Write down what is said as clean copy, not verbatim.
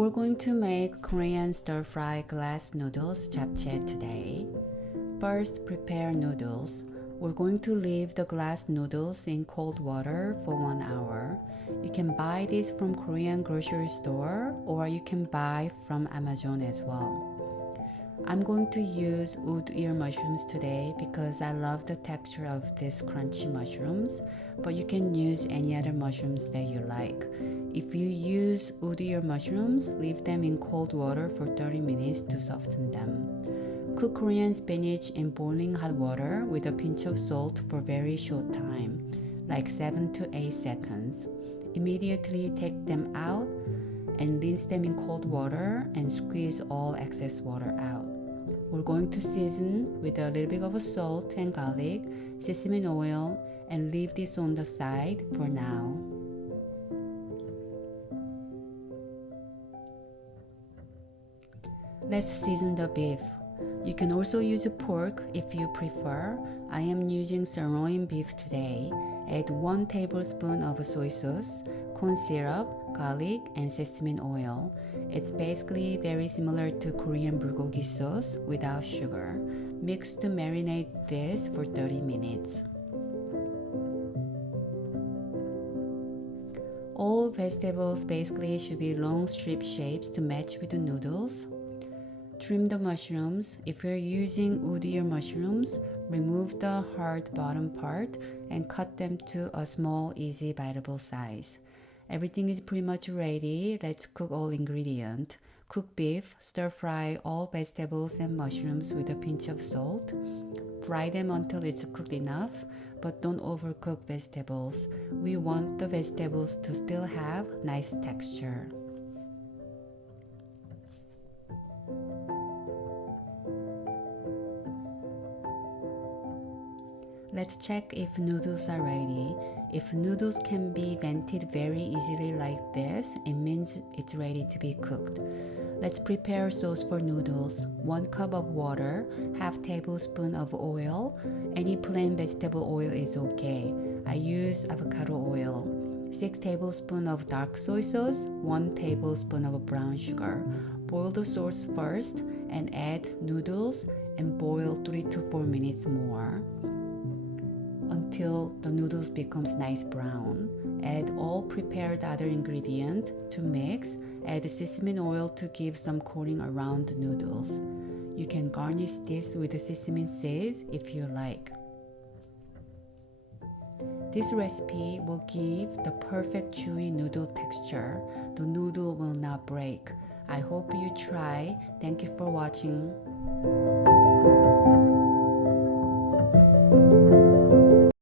We're going to make Korean stir-fry glass noodles japchae today. First, prepare noodles. We're going to leave the glass noodles in cold water for 1 hour. You can buy this from Korean grocery store or you can buy from Amazon as well. I'm going to use wood ear mushrooms today because I love the texture of these crunchy mushrooms, but you can use any other mushrooms that you like. If you use wood ear mushrooms, leave them in cold water for 30 minutes to soften them. Cook Korean spinach in boiling hot water with a pinch of salt for very short time, like 7 to 8 seconds. Immediately take them out and rinse them in cold water and squeeze all excess water out. We're going to season with a little bit of salt and garlic, sesame oil, and leave this on the side for now. Let's season the beef. You can also use pork if you prefer. I am using sirloin beef today. Add 1 tablespoon of soy sauce, corn syrup, garlic, and sesame oil. It's basically very similar to Korean bulgogi sauce without sugar. Mix to marinate this for 30 minutes. All vegetables basically should be long strip shapes to match with the noodles. Trim the mushrooms. If you're using wood ear mushrooms, remove the hard bottom part and cut them to a small, easy biteable size. Everything is pretty much ready. Let's cook all ingredients. Cook beef, stir fry all vegetables and mushrooms with a pinch of salt. Fry them until it's cooked enough, but don't overcook vegetables. We want the vegetables to still have nice texture. Let's check if noodles are ready. If noodles can be vented very easily like this, it means it's ready to be cooked. Let's prepare sauce for noodles. 1 cup of water, half tablespoon of oil. Any plain vegetable oil is okay. I use avocado oil. 6 tablespoons of dark soy sauce, 1 tablespoon of brown sugar. Boil the sauce first and add noodles and boil 3 to 4 minutes more until the noodles becomes nice brown. Add all prepared other ingredients to mix. Add sesame oil to give some coating around the noodles. You can garnish this with sesame seeds if you like. This recipe will give the perfect chewy noodle texture. The noodle will not break. I hope you try. Thank you for watching.